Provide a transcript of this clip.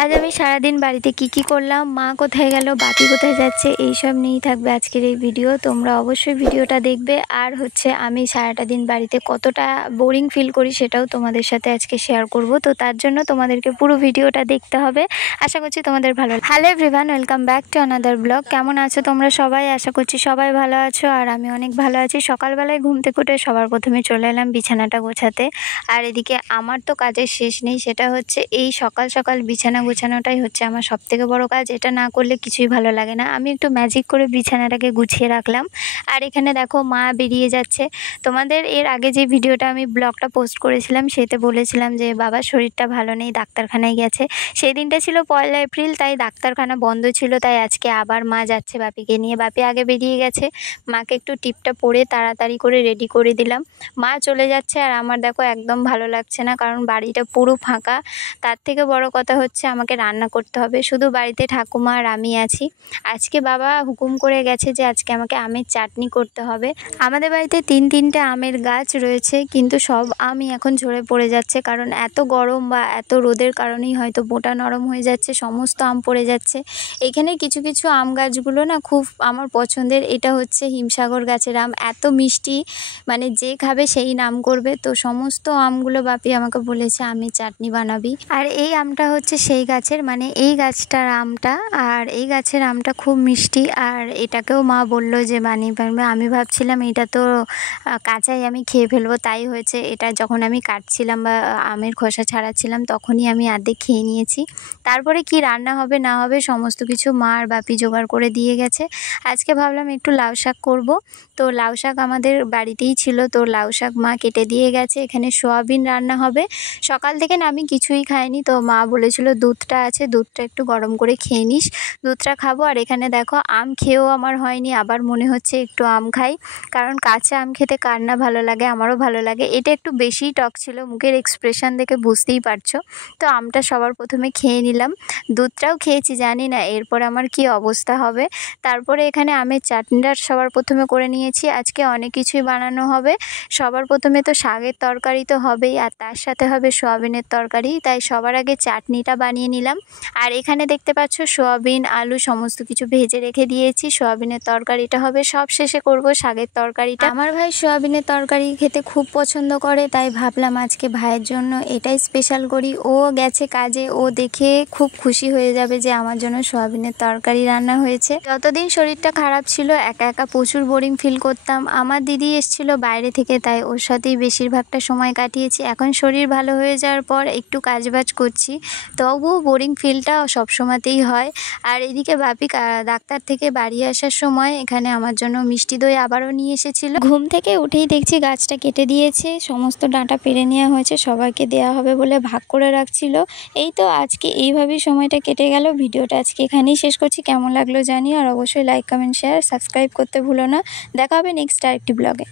আজ আমি সারাদিন বাড়িতে কি করলাম, মা কোথায় গেল, বাপি কোথায় যাচ্ছে, এইসব নিয়েই থাকবে আজকের এই ভিডিও। তোমরা অবশ্যই ভিডিওটা দেখবে। আর আমি সারাটা দিন বাড়িতে কতটা বোরিং ফিল করি সেটাও তোমাদের সাথে আজকে শেয়ার করব। তো তার জন্য তোমাদেরকে পুরো ভিডিওটা দেখতে হবে। আশা করছি তোমাদের ভালো। Hello everyone, welcome back to another blog. কেমন আছো তোমরা সবাই? আশা করছি সবাই ভালো আছো, আর আমি অনেক ভালো আছি। সকালবেলায় ঘুম থেকে উঠে সবার প্রথমে চলে এলাম বিছানাটা গোছাতে। আর এদিকে আমার তো কাজের শেষ নেই, সেটা হচ্ছে এই সকাল সকাল বিছানা গোছানোটাই হচ্ছে আমার সবথেকে বড় কাজ। এটা না করলে কিছুই ভালো লাগে না। আমি একটু ম্যাজিক করে বিছানাটাকে গুছিয়ে রাখলাম। আর এখানে দেখো মা বেরিয়ে যাচ্ছে। তোমাদের এর আগে যে ভিডিওটা আমি ব্লগটা পোস্ট করেছিলাম সেতে বলেছিলাম যে বাবার শরীরটা ভালো নেই, ডাক্তারখানায় গেছে। সেই দিনটা ছিল 1 এপ্রিল, তাই ডাক্তারখানা বন্ধ ছিল। তাই আজকে আবার মা যাচ্ছে বাপিকে নিয়ে। বাপি আগে বেরিয়ে গেছে, মাকে একটু টিপটা পরে তাড়াতাড়ি করে রেডি করে দিলাম। মা চলে যাচ্ছে আর আমার দেখো একদম ভালো লাগছে না, কারণ বাড়িটা পুরো ফাঁকা। তার থেকে বড় কথা হচ্ছে আমাকে রান্না করতে হবে। শুধু বাড়িতে ঠাকুমা আর আমি আছি। আজকে বাবা হুকুম করে গেছে যে আজকে আমাকে আমের চাটনি করতে হবে। আমাদের বাড়িতে তিনটে আমের গাছ রয়েছে, কিন্তু সব আমই এখন ঝরে পড়ে যাচ্ছে, কারণ এত গরম বা এত রোদের কারণেই হয়তো বোটা নরম হয়ে যাচ্ছে, সমস্ত আম পড়ে যাচ্ছে। এখানে কিছু কিছু আম গাছগুলো না খুব আমার পছন্দের। এটা হচ্ছে হিমসাগর গাছের আম, এত মিষ্টি, মানে যে খাবে সেই নাম করবে। তো সমস্ত আমগুলো বাপি আমাকে বলেছে আমি চাটনি বানাবি। আর এই আমটা হচ্ছে সেই গাছের, মানে এই গাছটার আমটা। আর এই গাছের আমটা খুব মিষ্টি, আর এটাকেও মা বলল যে বানিয়ে পারবে। আমি ভাবছিলাম এটা তো কাঁচাই আমি খেয়ে ফেলবো, তাই হয়েছে। এটা যখন আমি কাটছিলাম বা আমের খোসা ছাড়াচ্ছিলাম তখনই আমি আর্ধেক খেয়ে নিয়েছি। তারপরে কি রান্না হবে না হবে সমস্ত কিছু মা আর বাপি জোগাড় করে দিয়ে গেছে। আজকে ভাবলাম একটু লাউ শাক করবো। তো লাউ শাক আমাদের বাড়িতেই ছিল, তো লাউ শাক মা কেটে দিয়ে গেছে। এখানে সোয়াবিন রান্না হবে। সকাল থেকে না আমি কিছুই খাইনি, তো মা বলেছিল দুধটা আছে, দুধটা একটু গরম করে খেয়ে নিস, দুধটা খাবো। আর এখানে দেখো আম খেয়েও আমার হয়নি, আবার মনে হচ্ছে একটু আম খাই, কারণ কাঁচা আম খেতে কার না ভালো লাগে, আমারও ভালো লাগে। এটা একটু বেশিই টক ছিল, মুখের এক্সপ্রেশন দেখে বুঝতেই পারছো। তো আমটা সবার প্রথমে খেয়ে নিলাম, দুধটাও খেয়েছি, জানি না এরপর আমার কি অবস্থা হবে। তারপরে এখানে আমের চাটনিটা সবার প্রথমে করে নিয়েছি। আজকে অনেক কিছুই বানানো হবে। সবার প্রথমে তো শাকের তরকারি তো হবেই, আর তার সাথে হবে সোয়াবিনের তরকারি। তাই সবার আগে চাটনিটা বানিয়ে নিলাম। আর এখানে দেখতে পাচ্ছ সোয়াবিন আলু সমস্ত কিছু ভেজে রেখে দিয়েছি। সোয়াবিনের তরকারিটা হবে সব শেষে, করব শাকের তরকারিটা। আমার ভাই সোয়াবিনের তরকারি খেতে খুব পছন্দ করে, তাই ভাবলাম আজকে ভাইয়ের জন্য এটাই স্পেশাল করি। ও গেছে কাজে, ও দেখে খুব খুশি হয়ে যাবে যে আমার জন্য সোয়াবিনের তরকারি রান্না হয়েছে। যতদিন শরীরটা খারাপ ছিল একা একা প্রচুর বোরিং ফিল করতাম। আমার দিদি এসেছিল বাইরে থেকে, তাই ওর সাথেই বেশিরভাগটা সময় কাটিয়েছি। এখন শরীর ভালো হয়ে যাওয়ার পর একটু কাজবাজ করছি, তবুও বোরিং ফিলটা সবসময়তেই হয়। আর এদিকে বাপি ডাক্তার থেকে বাড়ি আসার সময় এখানে আমার জন্য মিষ্টি দই আবারও নিয়ে এসেছিল। ঘুম থেকে উঠেই দেখছি গাছটা কেটে দিয়েছে, সমস্ত ডাঁটা পেরে নেওয়া হয়েছে, সবাইকে দেওয়া হবে বলে ভাগ করে রাখছিল। এই তো আজকে এইভাবেই সময়টা কেটে গেল। ভিডিওটা আজকে এখানেই শেষ করছি। কেমন লাগলো জানি, আর অবশ্যই লাইক কমেন্ট শেয়ার সাবস্ক্রাইব করতে ভুলো না। দেখা হবে নেক্সট আরেকটি ব্লগে।